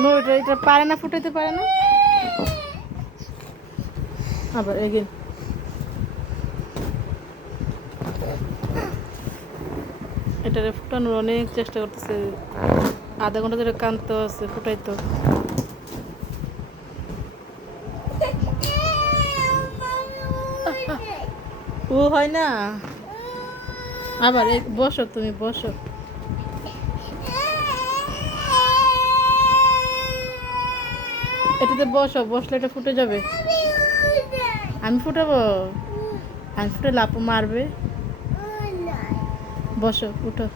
No, এটা পারে না, ফুটাইতে পারে না। আবার এগেন। এটারে ফুটানোর অনেক চেষ্টা করতেছে, আধা ঘন্টা ধরে কাঁদতে আছে, ফুটাইতো। ও হয় না। আবার বসো, তুমি বসো। এটাতে বসো, বসলে এটা ফুটে যাবে। আমি ফুটাবো? আমি ফুটে লাপু মারবে। বসো, উঠো,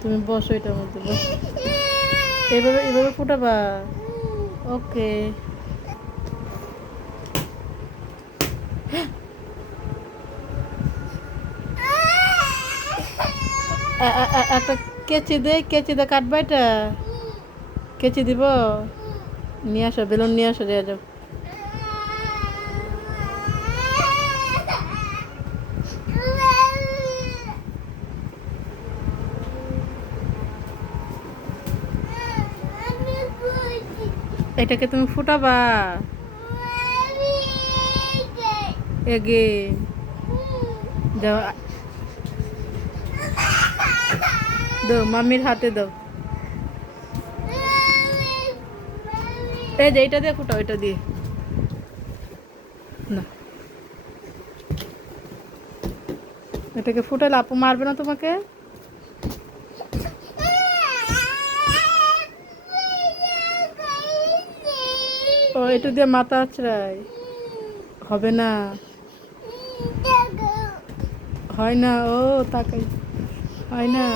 তুমি বসো, এটার মধ্যে বসো। এভাবে এভাবে ফুটাবা। ওকে। একটা কেচি দে কাটবা এটা। কেচি দিব, নিয়ে আসো, বেলুন নিয়ে আসো, দিয়ে যাও। এটাকে তুমি ফুটাবা এগে। দাও, দাও মাম্মির হাতে দাও। এই যে এইটা দিয়ে ফুটাও, এটা দিয়ে না। এটাকে ফুটালে আপু মারবে না তোমাকে। ও, এটা দিয়ে মাথা আছড়াই, হবে না, হয় না। ও তাকাই, হয় না।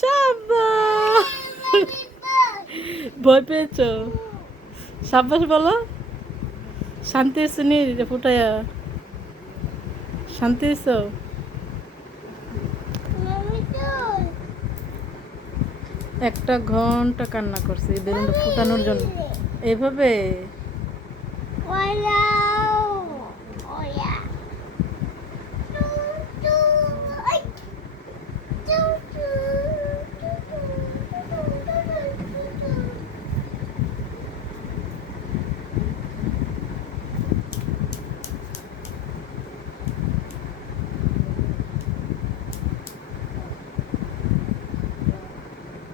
সাব্বাস, ভয় পেয়েছো? সাব্বাস বলো। শান্তি এসছে নি ফুটাইয়া? শান্তি এসছো? একটা ঘন্টা কান্না করছে এই বেলুনটা ফুটানোর জন্য। এইভাবে